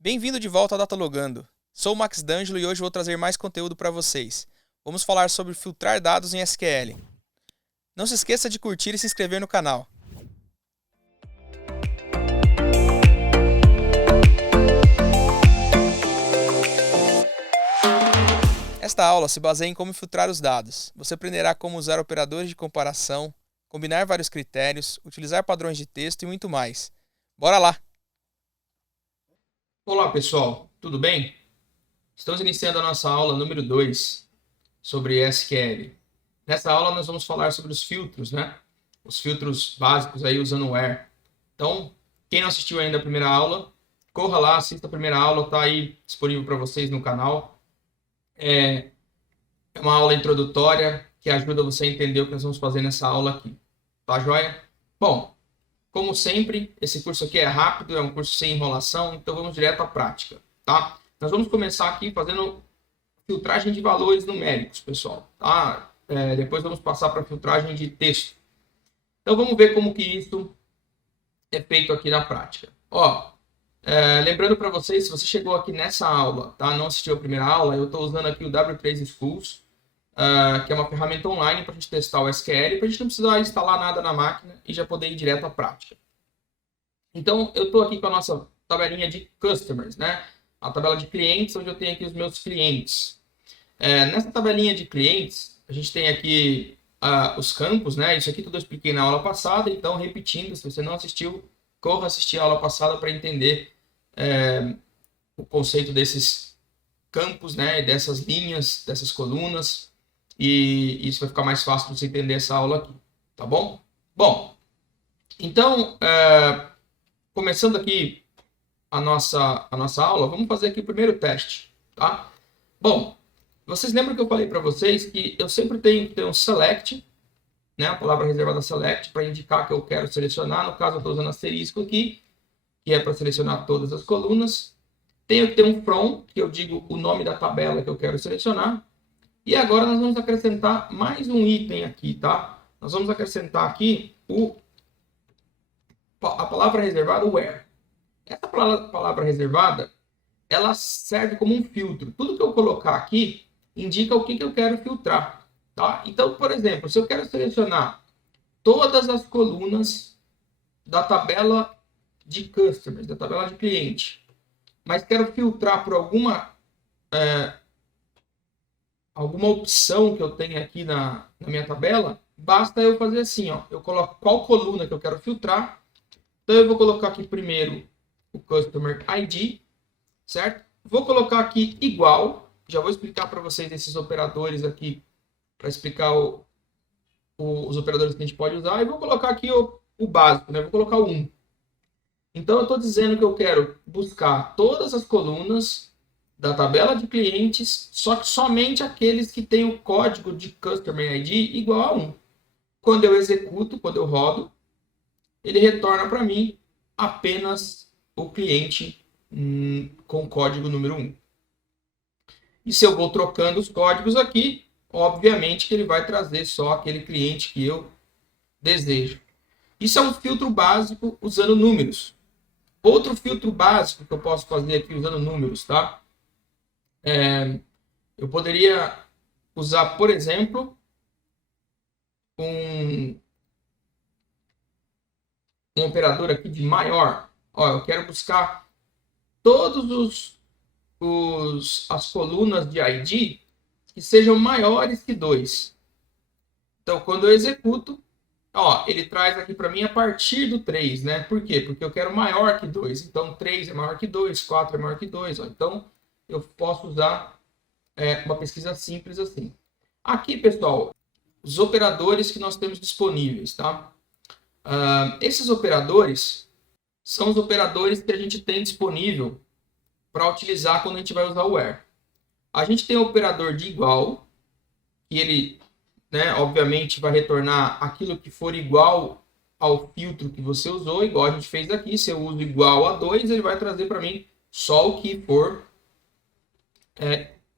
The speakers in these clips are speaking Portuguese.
Bem-vindo de volta ao Datalogando. Sou o Max D'Angelo e hoje vou trazer mais conteúdo para vocês. Vamos falar sobre filtrar dados em SQL. Não se esqueça de curtir e se inscrever no canal. Esta aula se baseia em como filtrar os dados. Você aprenderá como usar operadores de comparação, combinar vários critérios, utilizar padrões de texto e muito mais. Bora lá! Olá pessoal, tudo bem? Estamos iniciando a nossa aula número 2 sobre SQL. Nessa aula nós vamos falar sobre os filtros, né? Os filtros básicos aí usando o where. Então, quem não assistiu ainda a primeira aula, corra lá, assista a primeira aula, está aí disponível para vocês no canal. É uma aula introdutória que ajuda você a entender o que nós vamos fazer nessa aula aqui. Tá joia? Bom, como sempre, esse curso aqui é rápido, é um curso sem enrolação, então vamos direto à prática, tá? Nós vamos começar aqui fazendo filtragem de valores numéricos, pessoal, tá? Depois vamos passar para filtragem de texto. Então vamos ver como que isso é feito aqui na prática. Lembrando para vocês, se você chegou aqui nessa aula, tá? Não assistiu a primeira aula, eu estou usando aqui o W3 Schools, que é uma ferramenta online para a gente testar o SQL, para a gente não precisar instalar nada na máquina e já poder ir direto à prática. Então, eu estou aqui com a nossa tabelinha de customers, né? A tabela de clientes, onde eu tenho aqui os meus clientes. Nessa tabelinha de clientes, a gente tem aqui os campos, né? Isso aqui tudo eu expliquei na aula passada, então, repetindo, se você não assistiu, corra assistir a aula passada para entender o conceito desses campos, né? Dessas linhas, dessas colunas, e isso vai ficar mais fácil para você entender essa aula aqui, tá bom? Bom, então, começando aqui a nossa aula, vamos fazer aqui o primeiro teste, tá? Bom, vocês lembram que eu falei para vocês que eu sempre tenho que ter um select, né? A palavra reservada select, para indicar que eu quero selecionar. No caso, eu estou usando asterisco aqui, que é para selecionar todas as colunas. Tenho que ter um from, que eu digo o nome da tabela que eu quero selecionar. E agora nós vamos acrescentar mais um item aqui, tá? Nós vamos acrescentar aqui a palavra reservada, where. Essa palavra reservada, ela serve como um filtro. Tudo que eu colocar aqui indica o que eu quero filtrar, tá? Então, por exemplo, se eu quero selecionar todas as colunas da tabela de customers, da tabela de cliente, mas quero filtrar por alguma opção que eu tenho aqui na minha tabela, basta eu fazer assim, ó. Eu coloco qual coluna que eu quero filtrar. Então, eu vou colocar aqui primeiro o Customer ID, certo? Vou colocar aqui igual. Já vou explicar para vocês esses operadores aqui, para explicar os operadores que a gente pode usar. E vou colocar aqui o básico, né? Vou colocar o 1. Então, eu estou dizendo que eu quero buscar todas as colunas da tabela de clientes, só que somente aqueles que têm o código de Customer ID igual a 1. Quando eu executo, quando eu rodo, ele retorna para mim apenas o cliente com código número 1. E se eu vou trocando os códigos aqui, obviamente que ele vai trazer só aquele cliente que eu desejo. Isso é um filtro básico usando números. Outro filtro básico que eu posso fazer aqui usando números, tá? Eu poderia usar, por exemplo, um operador aqui de maior. Eu quero buscar todos as colunas de ID que sejam maiores que 2. Então, quando eu executo, ele traz aqui para mim a partir do 3, né? Por quê? Porque eu quero maior que 2. Então, 3 é maior que 2, 4 é maior que 2. Então, eu posso usar uma pesquisa simples assim. Aqui, pessoal, os operadores que nós temos disponíveis, tá? Esses operadores são os operadores que a gente tem disponível para utilizar quando a gente vai usar o where. A gente tem o operador de igual, que ele, né, obviamente, vai retornar aquilo que for igual ao filtro que você usou, igual a gente fez aqui. Se eu uso igual a 2, ele vai trazer para mim só o que for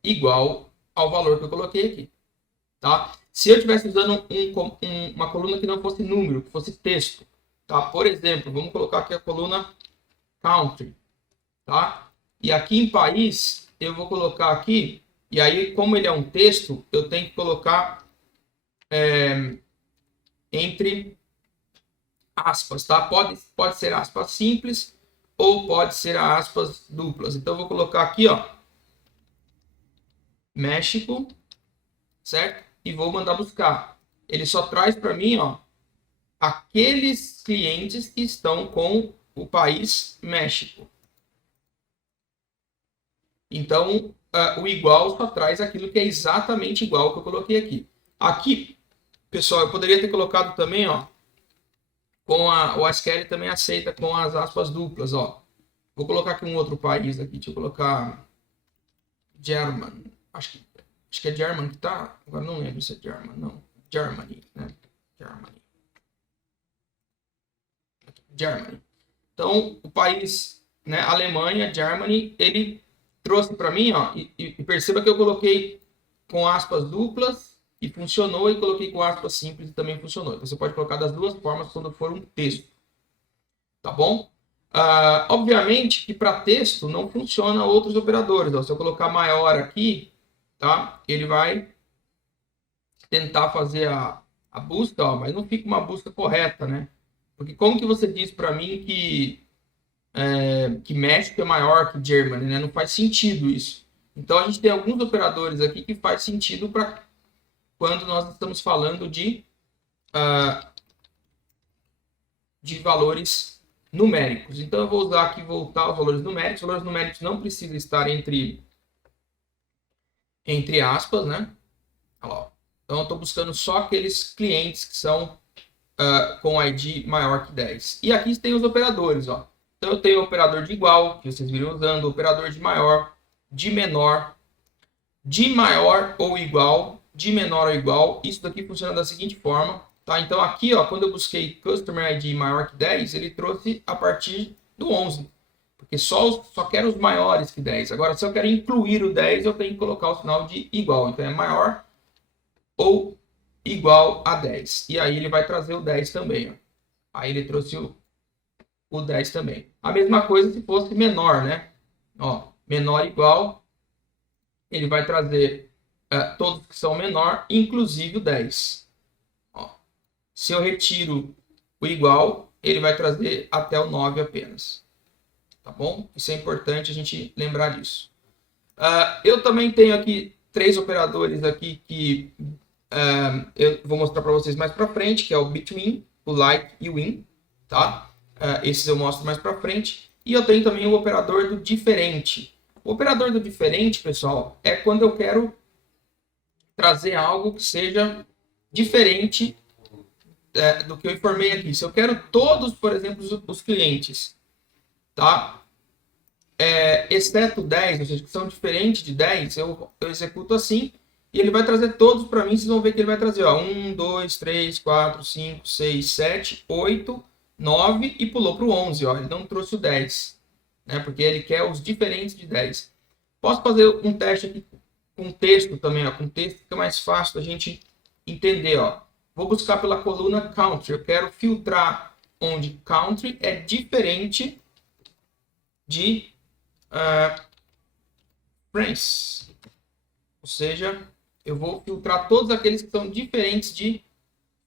igual ao valor que eu coloquei aqui, tá? Se eu estivesse usando uma coluna que não fosse número, que fosse texto, tá? Por exemplo, vamos colocar aqui a coluna country, tá? E aqui em país, eu vou colocar aqui, e aí como ele é um texto, eu tenho que colocar entre aspas, tá? Pode ser aspas simples ou pode ser aspas duplas. Então eu vou colocar aqui, ó, México, certo? E vou mandar buscar. Ele só traz para mim, ó, aqueles clientes que estão com o país México. Então, o igual só traz aquilo que é exatamente igual ao que eu coloquei aqui. Aqui, pessoal, eu poderia ter colocado também, ó, o SQL também aceita com as aspas duplas, ó. Vou colocar aqui um outro país aqui, deixa eu colocar German. Acho que é German que tá. Agora não lembro se é German, não. Germany, né? Germany. Então, o país, né, Alemanha, Germany, ele trouxe para mim, ó, e perceba que eu coloquei com aspas duplas e funcionou, e coloquei com aspas simples e também funcionou. Então, você pode colocar das duas formas quando for um texto. Tá bom? Obviamente que para texto não funciona outros operadores. Ó. Se eu colocar maior aqui, tá? Ele vai tentar fazer a busca, ó, mas não fica uma busca correta, né? Porque como que você diz para mim que México é maior que Germany, né? Não faz sentido isso. Então a gente tem alguns operadores aqui que faz sentido para quando nós estamos falando de valores numéricos. Então eu vou usar aqui, voltar aos valores numéricos. Os valores numéricos não precisam estar entre aspas, né? Olha lá. Então eu estou buscando só aqueles clientes que são com ID maior que 10. E aqui tem os operadores, ó. Então eu tenho o operador de igual, que vocês viram usando, o operador de maior, de menor, de maior ou igual, de menor ou igual. Isso daqui funciona da seguinte forma, tá? Então aqui, ó, quando eu busquei Customer ID maior que 10, ele trouxe a partir do 11. Porque só quero os maiores que 10. Agora, se eu quero incluir o 10, eu tenho que colocar o sinal de igual. Então é maior ou igual a 10. E aí ele vai trazer o 10 também, ó. Aí ele trouxe o 10 também. A mesma coisa se fosse menor, né? Ó, menor igual, ele vai trazer todos que são menor, inclusive o 10. Ó, se eu retiro o igual, ele vai trazer até o 9 apenas. Tá bom? Isso é importante a gente lembrar disso. Eu também tenho aqui 3 operadores aqui que eu vou mostrar para vocês mais para frente, que é o between, o like e o in, tá? Esses eu mostro mais para frente. E eu tenho também o operador do diferente. O operador do diferente, pessoal, é quando eu quero trazer algo que seja diferente do que eu informei aqui. Se eu quero todos, por exemplo, os clientes, tá? Exceto 10, ou seja, que são diferentes de 10, eu executo assim, e ele vai trazer todos para mim. Vocês vão ver que ele vai trazer, ó, 1, 2, 3, 4, 5, 6, 7, 8, 9 e pulou para o 11, ó. Ele não trouxe o 10, né? Porque ele quer os diferentes de 10. Posso fazer um teste aqui com texto também, ó. Com texto fica mais fácil da gente entender, ó. Vou buscar pela coluna country. Eu quero filtrar onde country é diferente de France. Ou seja, eu vou filtrar todos aqueles que são diferentes de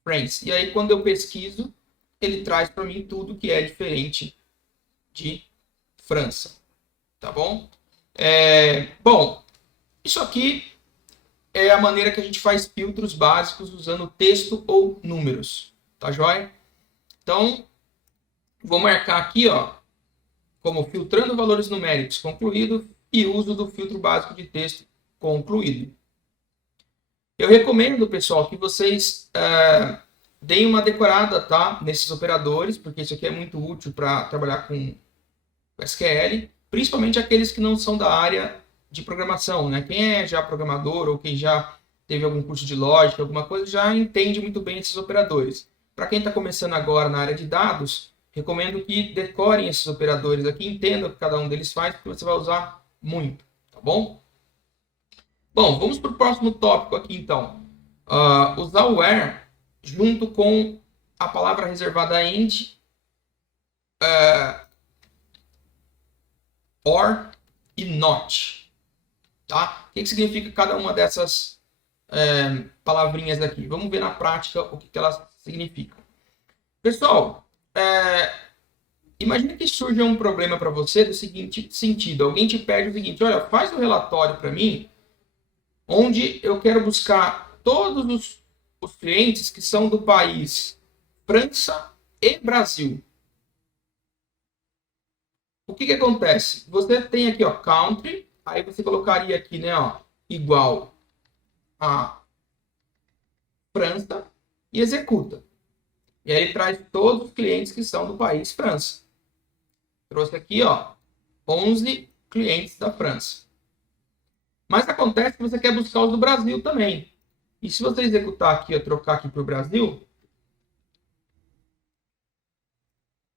France. E aí, quando eu pesquiso, ele traz para mim tudo que é diferente de França. Tá bom? Bom, isso aqui é a maneira que a gente faz filtros básicos usando texto ou números. Tá joia? Então, vou marcar aqui, ó, como filtrando valores numéricos concluído e uso do filtro básico de texto concluído. Eu recomendo, pessoal, que vocês deem uma decorada, tá, nesses operadores, porque isso aqui é muito útil para trabalhar com SQL, principalmente aqueles que não são da área de programação, né? Quem é já programador ou quem já teve algum curso de lógica, alguma coisa, já entende muito bem esses operadores. Para quem está começando agora na área de dados, recomendo que decorem esses operadores aqui, entendam o que cada um deles faz, porque você vai usar muito, tá bom? Bom, vamos para o próximo tópico aqui, então. Usar o where junto com a palavra reservada end, or e not. Tá? O que significa cada uma dessas palavrinhas aqui? Vamos ver na prática o que elas significam. Pessoal, imagine que surja um problema para você do seguinte sentido. Alguém te pede o seguinte: olha, faz um relatório para mim onde eu quero buscar todos os clientes que são do país França e Brasil. O que acontece? Você tem aqui, ó, country, aí você colocaria aqui, né, ó, igual a França e executa. E aí ele traz todos os clientes que são do país França. Trouxe aqui, ó, 11 clientes da França. Mas acontece que você quer buscar os do Brasil também. E se você executar aqui, ó, trocar aqui para o Brasil,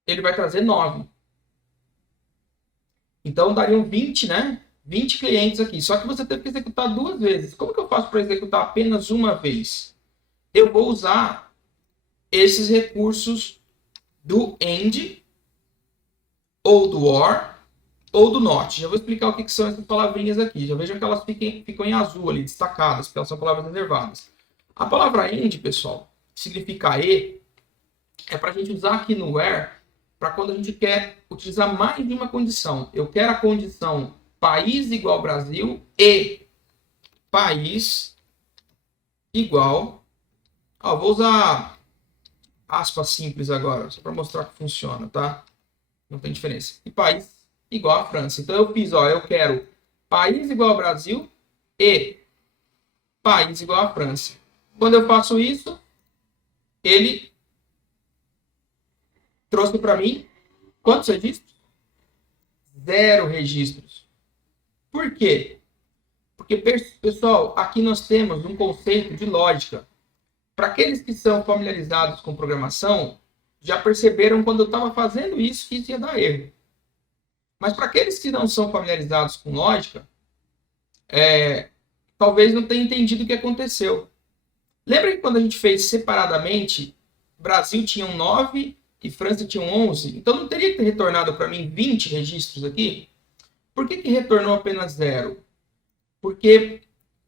ele vai trazer 9. Então dariam 20, né? 20 clientes aqui. Só que você teve que executar 2 vezes. Como que eu faço para executar apenas uma vez? Eu vou usar esses recursos do AND, ou do OR, ou do NOT. Já vou explicar o que são essas palavrinhas aqui. Já vejam que elas ficam em azul ali, destacadas, porque elas são palavras reservadas. A palavra AND, pessoal, que significa e, é para a gente usar aqui no where, para quando a gente quer utilizar mais de uma condição. Eu quero a condição país igual Brasil e país igual... vou usar aspas simples agora, só para mostrar que funciona, tá? Não tem diferença. E país igual a França. Então eu fiz, eu quero país igual ao Brasil e país igual à França. Quando eu faço isso, ele trouxe para mim quantos registros? 0 registros. Por quê? Porque, pessoal, aqui nós temos um conceito de lógica. Para aqueles que são familiarizados com programação, já perceberam quando eu estava fazendo isso que isso ia dar erro. Mas para aqueles que não são familiarizados com lógica, talvez não tenham entendido o que aconteceu. Lembra que quando a gente fez separadamente, Brasil tinha 9 e França tinha 11? Então não teria que ter retornado para mim 20 registros aqui? Por que retornou apenas 0? Porque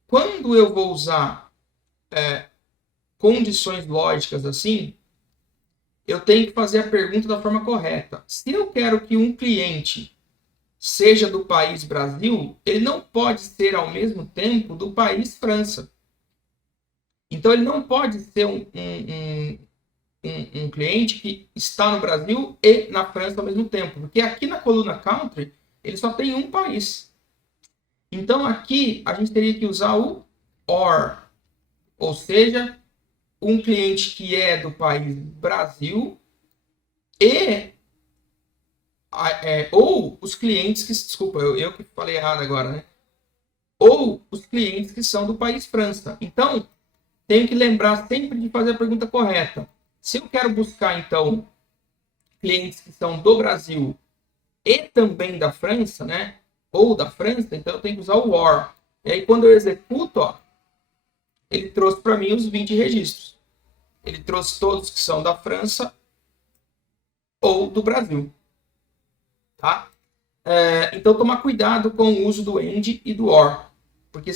quando eu vou usar condições lógicas assim, eu tenho que fazer a pergunta da forma correta. Se eu quero que um cliente seja do país Brasil, ele não pode ser ao mesmo tempo do país França. Então ele não pode ser um cliente que está no Brasil e na França ao mesmo tempo, porque aqui na coluna country ele só tem um país. Então aqui a gente teria que usar o OR, ou seja, um cliente que é do país Brasil e ou os clientes que, desculpa, eu que falei errado agora, né? Ou os clientes que são do país França. Então, tenho que lembrar sempre de fazer a pergunta correta. Se eu quero buscar, então, clientes que são do Brasil e também da França, né? Ou da França, então eu tenho que usar o OR. E aí, quando eu executo, ele trouxe para mim os 20 registros. Ele trouxe todos que são da França ou do Brasil. Tá? Então, tomar cuidado com o uso do AND e do OR. Porque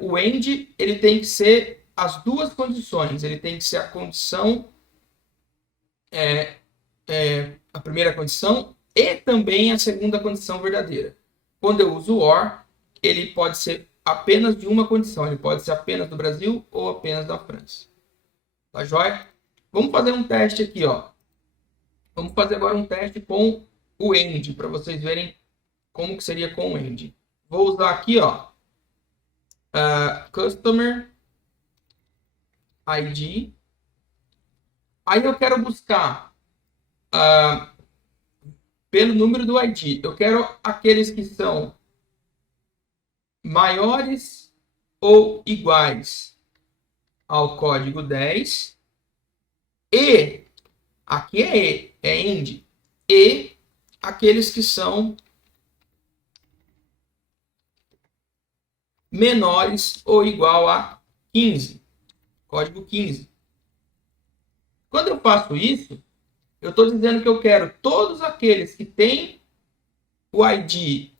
o AND ele tem que ser as duas condições. Ele tem que ser a condição, a primeira condição e também a segunda condição verdadeira. Quando eu uso o OR, ele pode ser apenas de uma condição. Ele pode ser apenas do Brasil ou apenas da França. Tá joia? Vamos fazer um teste aqui, ó. Vamos fazer agora um teste com o AND, para vocês verem como que seria com o AND. Vou usar aqui, ó, Customer ID. Aí eu quero buscar pelo número do ID. Eu quero aqueles que são maiores ou iguais ao código 10. E, aqui é AND. E aqueles que são menores ou igual a 15. Código 15. Quando eu faço isso, eu estou dizendo que eu quero todos aqueles que têm o ID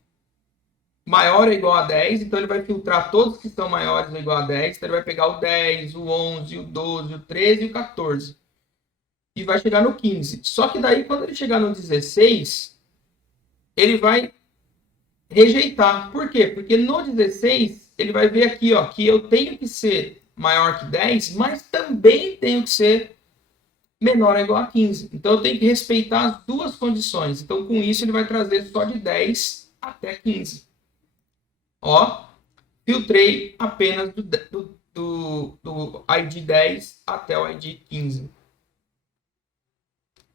maior ou igual a 10, então ele vai filtrar todos que são maiores ou igual a 10, então ele vai pegar o 10, o 11, o 12, o 13 e o 14. E vai chegar no 15. Só que daí, quando ele chegar no 16, ele vai rejeitar. Por quê? Porque no 16, ele vai ver aqui, ó, que eu tenho que ser maior que 10, mas também tenho que ser menor ou igual a 15. Então, eu tenho que respeitar as duas condições. Então, com isso, ele vai trazer só de 10 até 15. Ó, filtrei apenas do ID 10 até o ID 15.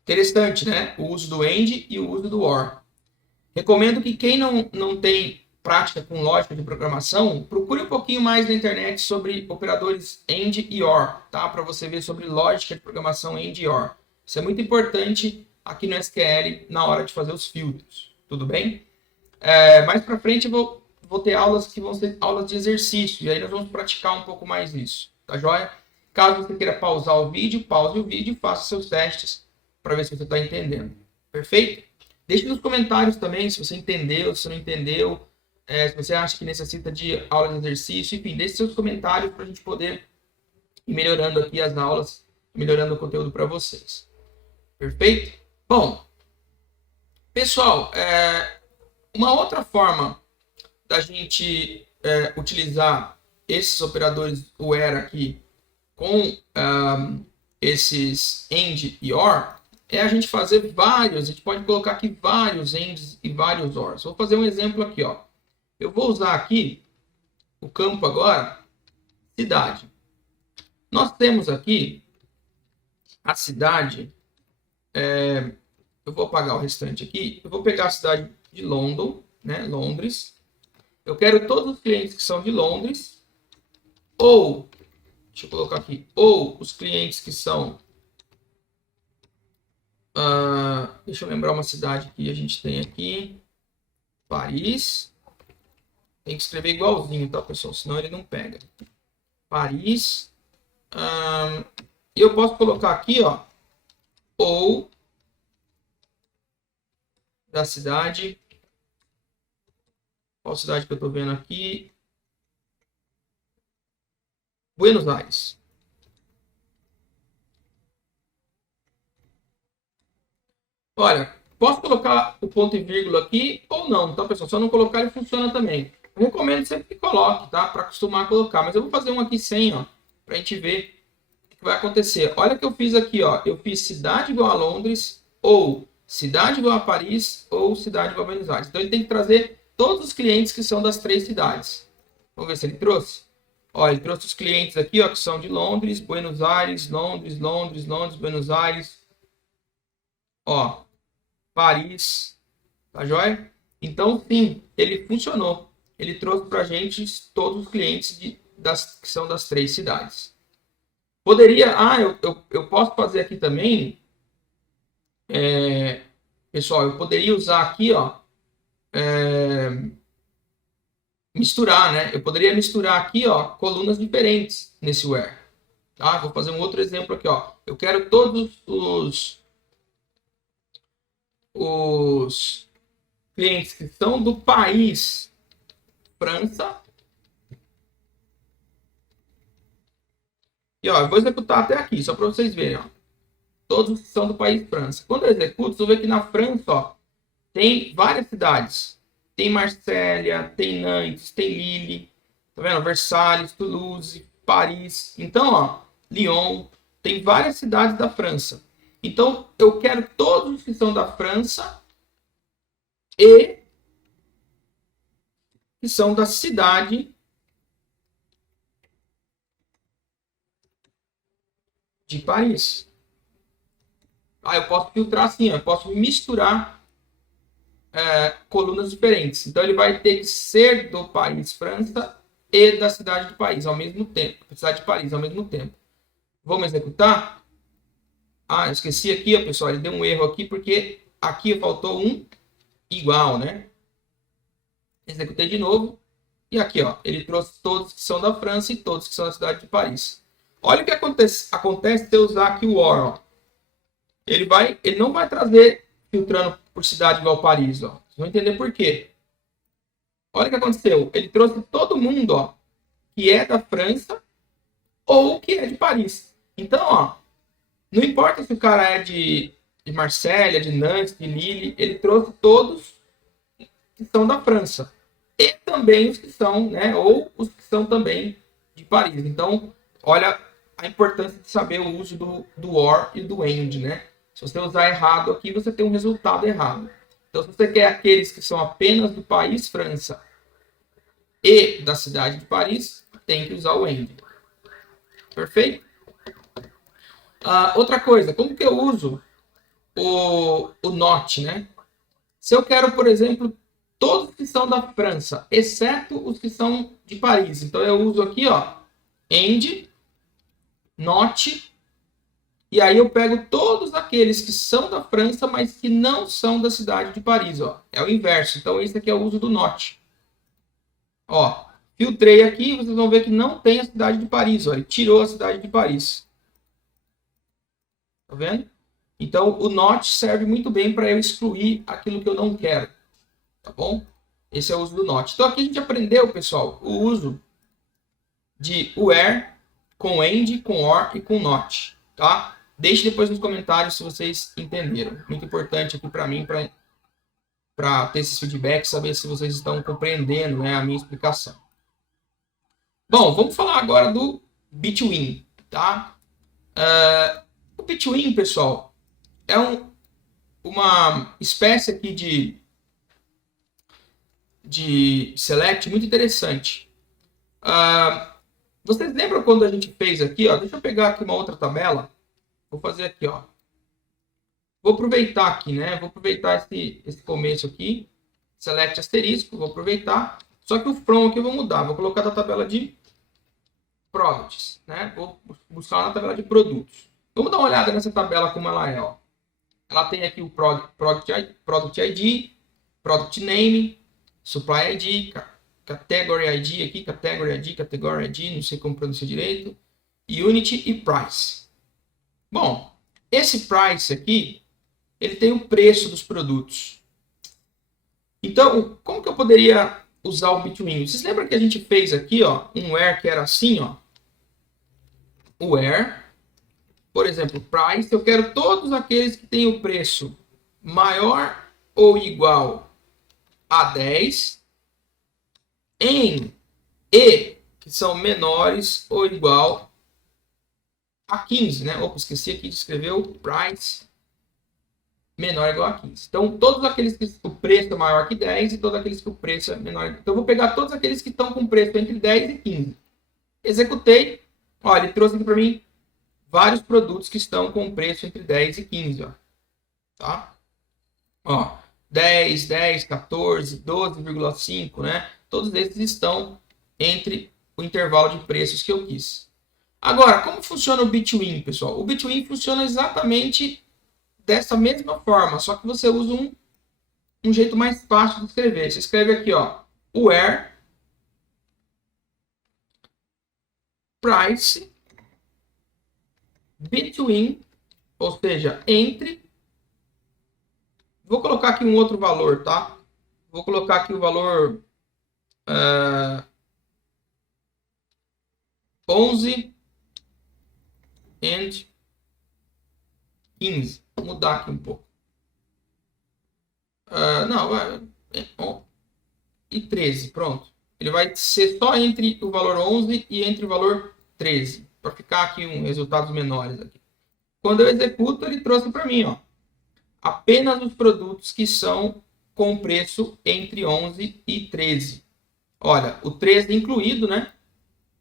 Interessante, né? O uso do AND e o uso do OR. Recomendo que quem não tem prática com lógica de programação, procure um pouquinho mais na internet sobre operadores AND e OR, tá? Para você ver sobre lógica de programação AND e OR. Isso é muito importante aqui no SQL na hora de fazer os filtros. Tudo bem? Mais para frente eu vou ter aulas que vão ser aulas de exercício, e aí nós vamos praticar um pouco mais isso, tá joia? Caso você queira pausar o vídeo, pause o vídeo e faça seus testes para ver se você está entendendo. Perfeito? Deixe nos comentários também se você entendeu, se não entendeu, se você acha que necessita de aula de exercício, enfim, deixe seus comentários para a gente poder ir melhorando aqui as aulas, melhorando o conteúdo para vocês. Perfeito? Bom, pessoal, uma outra forma da gente utilizar esses operadores where aqui com esses AND e OR é a gente fazer vários, a gente pode colocar aqui vários ANDs e vários ORs. Vou fazer um exemplo aqui, ó. Eu vou usar aqui o campo agora, cidade. Nós temos aqui a cidade, eu vou apagar o restante aqui, eu vou pegar a cidade de London, né, Londres. Eu quero todos os clientes que são de Londres, ou, deixa eu colocar aqui, ou os clientes que são, deixa eu lembrar uma cidade que a gente tem aqui, Paris. Tem que escrever igualzinho, tá, pessoal? Senão ele não pega. Paris. E eu posso colocar aqui, ó, ou da cidade. Qual cidade que eu tô vendo aqui? Buenos Aires. Olha, posso colocar o ponto e vírgula aqui ou não, tá, pessoal? Se eu não colocar, ele funciona também. Eu recomendo sempre que coloque, tá? Para acostumar a colocar. Mas eu vou fazer um aqui sem, ó, para a gente ver o que vai acontecer. Olha o que eu fiz aqui, ó. Eu fiz cidade igual a Londres, ou cidade igual a Paris, ou cidade igual a Buenos Aires. Então ele tem que trazer todos os clientes que são das 3 cidades. Vamos ver se ele trouxe. Ó, ele trouxe os clientes aqui, ó, que são de Londres, Buenos Aires, Londres, Buenos Aires. Ó, Paris. Tá joia? Então, sim, ele funcionou. Ele trouxe para a gente todos os clientes que são das 3 cidades. Poderia... eu posso fazer aqui também... pessoal, eu poderia usar aqui, ó... misturar, né? Eu poderia misturar aqui, ó, colunas diferentes nesse where. Tá? Vou fazer um outro exemplo aqui, ó. Eu quero todos os clientes que são do país França. E ó, eu vou executar até aqui, só para vocês verem, ó. Todos que são do país França. Quando eu executo, você vê que na França, ó, tem várias cidades. Tem Marsella, tem Nantes, tem Lille, tá vendo? Versalhes, Toulouse, Paris. Então, ó, Lyon, tem várias cidades da França. Então, eu quero todos os que são da França e que são da cidade de Paris. Eu posso filtrar assim, eu posso misturar colunas diferentes. Então, ele vai ter que ser do país França e da cidade de Paris ao mesmo tempo. Cidade de Paris ao mesmo tempo. Vamos executar? Eu esqueci aqui, ó, pessoal. Ele deu um erro aqui porque aqui faltou um igual, né? Executei de novo. E aqui, ó, ele trouxe todos que são da França e todos que são da cidade de Paris. Olha o que acontece se eu usar aqui o OR, ó. Ele não vai trazer filtrando por cidade igual Paris, ó. Vocês vão entender por quê. olha o que aconteceu. Ele trouxe todo mundo, ó, que é da França ou que é de Paris. Então, ó, não importa se o cara é de Marselha, de Nantes, de Lille, ele trouxe todos que são da França. E também os que são, né, ou os que são também de Paris. Então, olha a importância de saber o uso do or e do and, né? Se você usar errado aqui, você tem um resultado errado. Então, se você quer aqueles que são apenas do país França e da cidade de Paris, tem que usar o and. Perfeito? Outra coisa, como que eu uso o not, né? Se eu quero, por exemplo, todos que são da França, exceto os que são de Paris. Então, eu uso aqui, ó, and, not, e aí eu pego todos aqueles que são da França, mas que não são da cidade de Paris, ó. É o inverso. Então, esse aqui é o uso do not. Ó, filtrei aqui, vocês vão ver que não tem a cidade de Paris, ó. Ele tirou a cidade de Paris. Tá vendo? Então, o not serve muito bem para eu excluir aquilo que eu não quero. Tá bom? Esse é o uso do not. Então, aqui a gente aprendeu, pessoal, o uso de where com and, com or e com not. Tá? Deixe depois nos comentários se vocês entenderam. Muito importante aqui para mim, para ter esses feedbacks, saber se vocês estão compreendendo, né, a minha explicação. Bom, vamos falar agora do between. Tá? O between, pessoal, é uma espécie aqui de select muito interessante. Vocês lembram quando a gente fez aqui, ó? Deixa eu pegar aqui uma outra tabela. Vou fazer aqui, ó. Vou aproveitar aqui, né? Vou aproveitar esse começo aqui. Select asterisco, vou aproveitar. Só que o from aqui eu vou mudar. Vou colocar na tabela de products, né? Vou buscar na tabela de produtos. Vamos dar uma olhada nessa tabela como ela é, ó. Ela tem aqui o Product ID, Product Name, Supply ID, Category ID aqui, Category ID, não sei como pronunciar direito, Unity e Price. Bom, esse Price aqui, ele tem o preço dos produtos. Então, como que eu poderia usar o between? Vocês lembram que a gente fez aqui, ó, um where que era assim, ó? O where, por exemplo, price, eu quero todos aqueles que têm o preço maior ou igual a 10 em e que são menores ou igual a 15, né? Opa, esqueci aqui de escrever o price menor ou igual a 15. Então, todos aqueles que o preço é maior que 10 e todos aqueles que o preço é menor. Então, eu vou pegar todos aqueles que estão com preço entre 10 e 15. Executei. Olha, ele trouxe aqui para mim vários produtos que estão com preço entre 10 e 15, ó. Tá? Ó, 10, 10, 14, 12,5, né? Todos esses estão entre o intervalo de preços que eu quis. Agora, como funciona o between, pessoal? O between funciona exatamente dessa mesma forma, só que você usa um jeito mais fácil de escrever. Você escreve aqui, ó, where price between, ou seja, entre. Vou colocar aqui um outro valor, tá? Vou colocar aqui o valor 11 and 15. Vou mudar aqui um pouco. E 13, pronto. Ele vai ser só entre o valor 11 e entre o valor 13, para ficar aqui resultados menores aqui. Quando eu executo, ele trouxe para mim, ó, apenas os produtos que são com preço entre 11 e 13. Olha, o 13 incluído, né?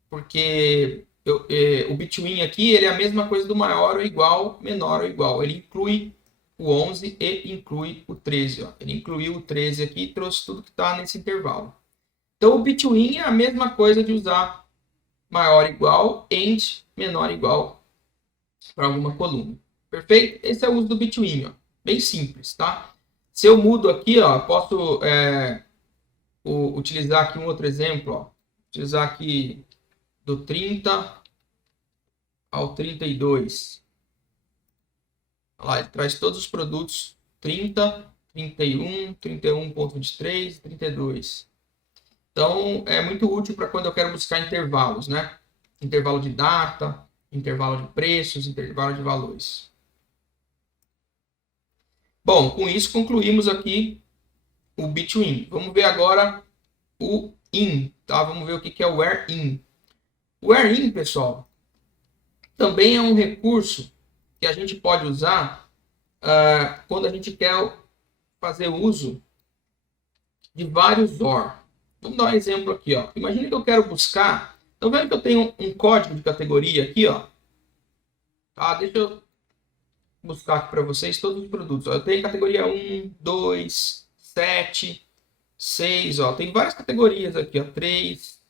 Porque o between aqui, ele é a mesma coisa do maior ou igual, menor ou igual. Ele inclui o 11 e inclui o 13. Ó. Ele incluiu o 13 aqui e trouxe tudo que está nesse intervalo. Então, o between é a mesma coisa de usar maior ou igual, and menor ou igual para alguma coluna. Perfeito? Esse é o uso do between, ó. Bem simples, tá? Se eu mudo aqui, ó, posso utilizar aqui um outro exemplo, ó. Utilizar aqui do 30 ao 32. Olha lá, ele traz todos os produtos 30, 31, 31.23, 32. Então, é muito útil para quando eu quero buscar intervalos, né? Intervalo de data, intervalo de preços, intervalo de valores. Bom, com isso concluímos aqui o between. Vamos ver agora o in, tá? Vamos ver o que é o where in. O where in, pessoal, também é um recurso que a gente pode usar quando a gente quer fazer uso de vários OR. Vamos dar um exemplo aqui, ó. Imagina que eu quero buscar. Estão vendo que eu tenho um código de categoria aqui, ó? Tá, deixa eu buscar aqui para vocês todos os produtos. Ó, eu tenho categoria 1, 2, 7, 6, ó. Tem várias categorias aqui, ó. 3.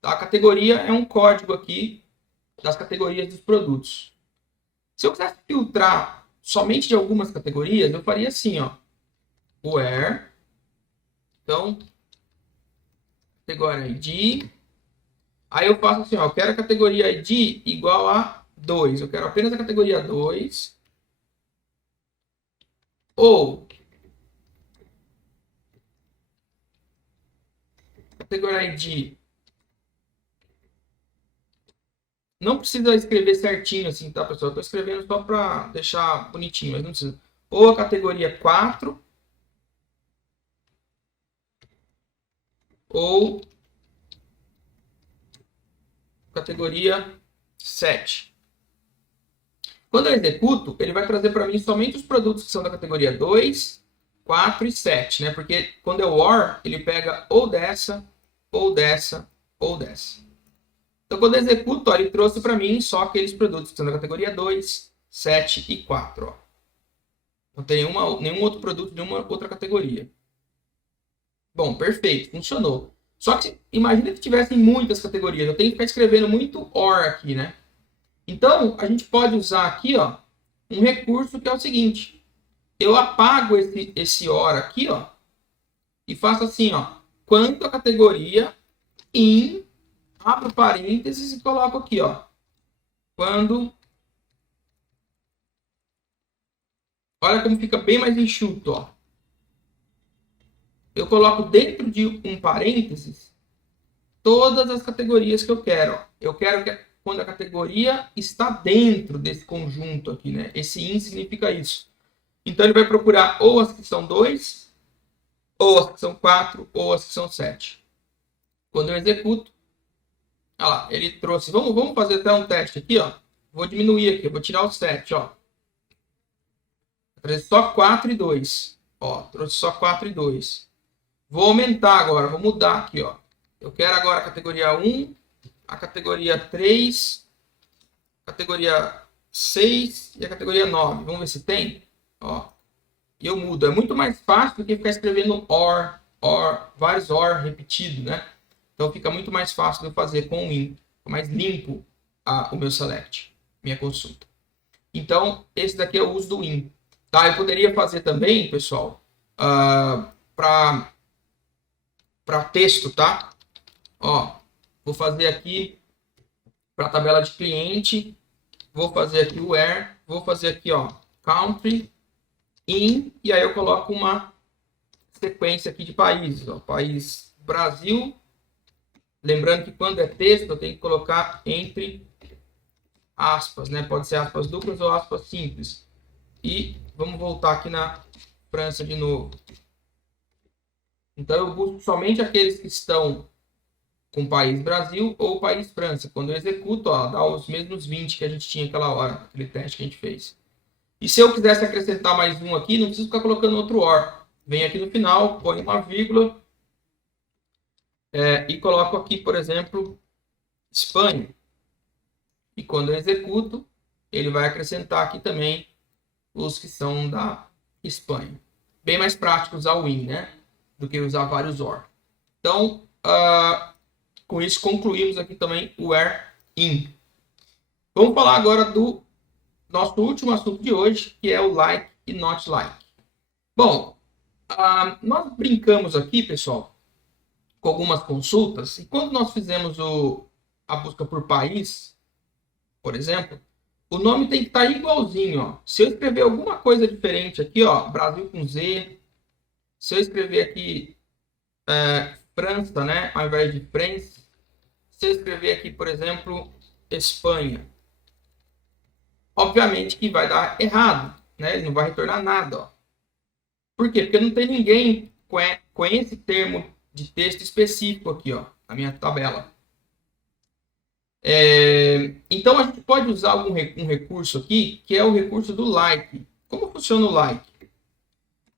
Tá? A categoria é um código aqui das categorias dos produtos. Se eu quisesse filtrar somente de algumas categorias, eu faria assim, ó. Where. Então, categoria ID. Aí eu faço assim, ó. Eu quero a categoria ID igual a 2. Eu quero apenas a categoria 2. Ou categoria ID. Não precisa escrever certinho assim, tá, pessoal? Eu tô escrevendo só para deixar bonitinho, mas não precisa. Ou a categoria 4. Ou categoria 7. Quando eu executo, ele vai trazer para mim somente os produtos que são da categoria 2, 4 e 7, né? Porque quando é o OR, ele pega ou dessa, ou dessa, ou dessa. Então, quando eu executo, ó, ele trouxe para mim só aqueles produtos que são da categoria 2, 7 e 4. Ó. Não tem nenhum outro produto, nenhuma outra categoria. Bom, perfeito, funcionou. Só que imagina que tivessem muitas categorias. Eu tenho que ficar escrevendo muito OR aqui, né? Então, a gente pode usar aqui, ó, um recurso que é o seguinte. Eu apago esse OR aqui, ó, e faço assim, ó. Quando a categoria in, abro parênteses e coloco aqui, ó. Quando... Olha como fica bem mais enxuto, ó. Eu coloco dentro de um parênteses todas as categorias que eu quero. Eu quero que quando a categoria está dentro desse conjunto aqui, né? Esse in significa isso. Então ele vai procurar ou as que são 2, ou as que são 4, ou as que são 7. Quando eu executo, olha lá, ele trouxe. Vamos fazer até um teste aqui, ó. Vou diminuir aqui, eu vou tirar o 7, ó. Vou trazer só 4 e 2. Ó, trouxe só 4 e 2. Vou aumentar agora, vou mudar aqui, ó. Eu quero agora a categoria 1, a categoria 3, a categoria 6 e a categoria 9. Vamos ver se tem. Ó. E eu mudo. É muito mais fácil do que ficar escrevendo OR, vários OR repetidos, né? Então fica muito mais fácil de eu fazer com o in. Fica mais limpo o meu select, minha consulta. Então, esse daqui é o uso do in. Tá? Eu poderia fazer também, pessoal, para texto, tá? Ó, vou fazer aqui para a tabela de cliente, vou fazer aqui o where, vou fazer aqui, ó, country, in, e aí eu coloco uma sequência aqui de países, ó, país Brasil. Lembrando que quando é texto, eu tenho que colocar entre aspas, né? Pode ser aspas duplas ou aspas simples. E vamos voltar aqui na França de novo. Então eu busco somente aqueles que estão com o país Brasil ou o país França. Quando eu executo, ó, dá os mesmos 20 que a gente tinha aquela hora, aquele teste que a gente fez. E se eu quisesse acrescentar mais um aqui, não preciso ficar colocando outro OR. Vem aqui no final, põe uma vírgula e coloco aqui, por exemplo, Espanha. E quando eu executo, ele vai acrescentar aqui também os que são da Espanha. Bem mais prático usar o in, né? Do que usar vários OR. Então, com isso, concluímos aqui também o where in. Vamos falar agora do nosso último assunto de hoje, que é o like e not like. Bom, nós brincamos aqui, pessoal, com algumas consultas, e quando nós fizemos a busca por país, por exemplo, o nome tem que estar igualzinho, ó. Se eu escrever alguma coisa diferente aqui, ó, Brasil com Z, se eu escrever aqui França, né? Ao invés de France. Se eu escrever aqui, por exemplo, Espanha, obviamente que vai dar errado, né? Ele não vai retornar nada, ó. Por quê? Porque não tem ninguém com esse termo de texto específico aqui, ó, na minha tabela. Então a gente pode usar um recurso aqui, que é o recurso do like. Como funciona o like?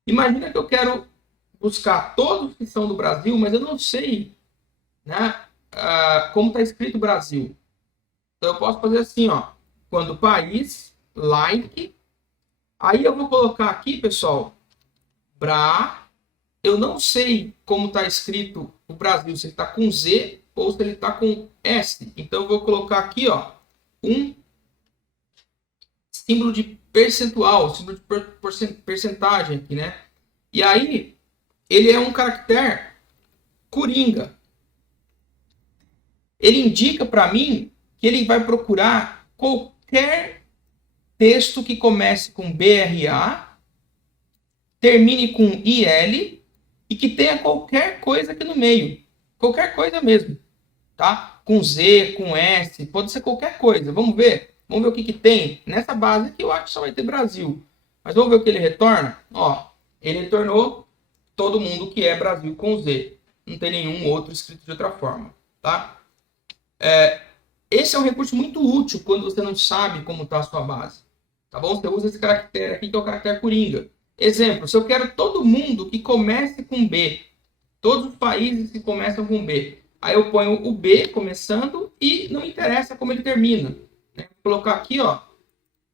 Imagina que eu quero buscar todos que são do Brasil, mas eu não sei, né, como está escrito Brasil. Então eu posso fazer assim, ó, quando país, like, aí eu vou colocar aqui, pessoal, eu não sei como está escrito o Brasil, se ele está com Z ou se ele está com S. Então eu vou colocar aqui, ó, um símbolo de percentual, símbolo de porcentagem aqui, né? E aí ele é um caractere coringa. Ele indica para mim que ele vai procurar qualquer texto que comece com BRA, termine com IL e que tenha qualquer coisa aqui no meio. Qualquer coisa mesmo, tá? Com Z, com S, pode ser qualquer coisa. Vamos ver? Vamos ver o que tem. Nessa base aqui eu acho que só vai ter Brasil. Mas vamos ver o que ele retorna? Ó, ele retornou todo mundo que é Brasil com Z. Não tem nenhum outro escrito de outra forma, tá? Esse é um recurso muito útil quando você não sabe como está a sua base. Tá bom? Você usa esse caractere aqui, que é o caractere coringa. Exemplo, se eu quero todo mundo que comece com B, todos os países que começam com B, aí eu ponho o B começando e não interessa como ele termina. Né? Vou colocar aqui, ó,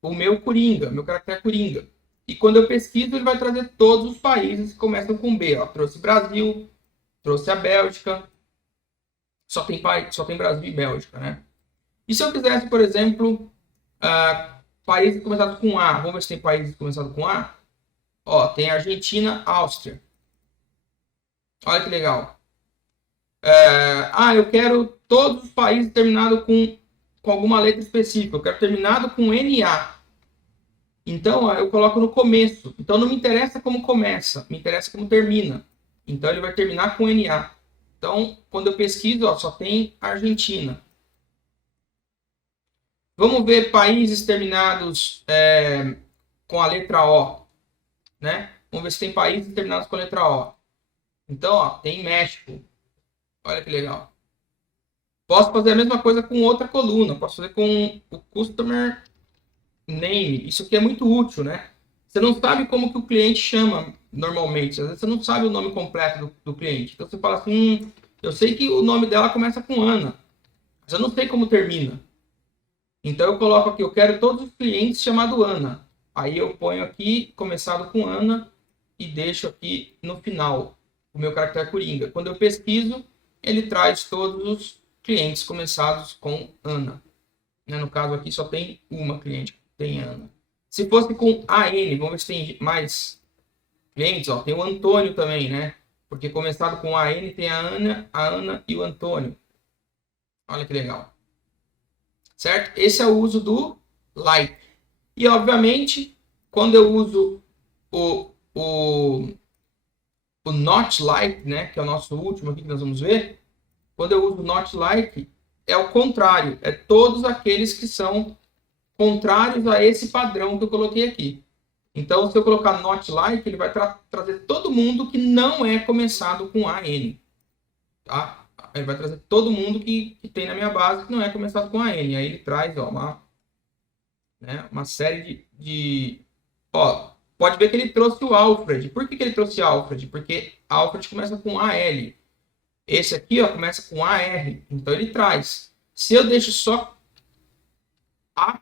o meu coringa, meu caractere coringa. E quando eu pesquiso, ele vai trazer todos os países que começam com B. Ó. Trouxe Brasil, trouxe a Bélgica. Só tem Brasil e Bélgica, né? E se eu quisesse, por exemplo, países começados com A, vamos ver se tem países começados com A. Ó, tem Argentina, Áustria. Olha que legal. Eu quero todos os países terminados com alguma letra específica. Eu quero terminado com NA. Então, ó, eu coloco no começo. Então, não me interessa como começa, me interessa como termina. Então, ele vai terminar com NA. Então, quando eu pesquiso, ó, só tem Argentina. Vamos ver países terminados com a letra O. Né? Vamos ver se tem países terminados com a letra O. Então, ó, tem México. Olha que legal. Posso fazer a mesma coisa com outra coluna. Posso fazer com o Customer Name. Isso aqui é muito útil, né? Você não sabe como que o cliente chama normalmente. Às vezes você não sabe o nome completo do cliente. Então você fala assim, eu sei que o nome dela começa com Ana, mas eu não sei como termina. Então eu coloco aqui, eu quero todos os clientes chamados Ana. Aí eu ponho aqui, começado com Ana, e deixo aqui no final o meu caractere coringa. Quando eu pesquiso, ele traz todos os clientes começados com Ana. No caso aqui só tem uma cliente que tem Ana. Se fosse com AN, vamos ver se tem mais clientes. Ó, tem o Antônio também, né? Porque começado com AN tem a Ana e o Antônio. Olha que legal. Certo? Esse é o uso do like. E, obviamente, quando eu uso o not like, né? Que é o nosso último aqui que nós vamos ver. Quando eu uso not like, é o contrário. É todos aqueles que são contrários a esse padrão que eu coloquei aqui. Então, se eu colocar not like, ele vai trazer todo mundo que não é começado com AN. Tá? Ele vai trazer todo mundo que tem na minha base que não é começado com AN. Aí ele traz ó, uma série de... Ó, pode ver que ele trouxe o Alfred. Por que ele trouxe Alfred? Porque Alfred começa com AL. Esse aqui ó, começa com AR. Então ele traz. Se eu deixo só A,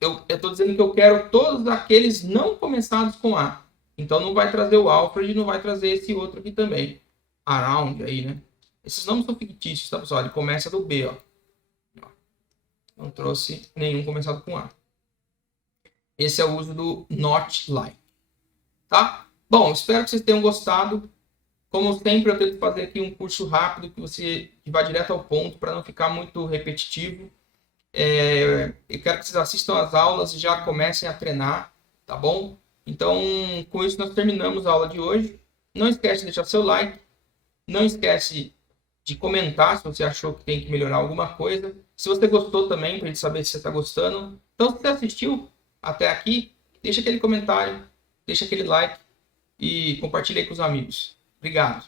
eu estou dizendo que eu quero todos aqueles não começados com A. Então não vai trazer o Alfred, não vai trazer esse outro aqui também. Around aí, né? Esses nomes são fictícios, tá, pessoal? Ele começa do B, ó. Não trouxe nenhum começado com A. Esse é o uso do not like. Tá? Bom, espero que vocês tenham gostado. Como sempre, eu tento fazer aqui um curso rápido que vá direto ao ponto para não ficar muito repetitivo. Eu quero que vocês assistam às aulas e já comecem a treinar, tá bom? Então, com isso nós terminamos a aula de hoje. Não esquece de deixar seu like. Não esquece de comentar se você achou que tem que melhorar alguma coisa. Se você gostou também, para a gente saber se você está gostando. Então, se você assistiu até aqui, deixa aquele comentário, deixa aquele like e compartilha aí com os amigos. Obrigado.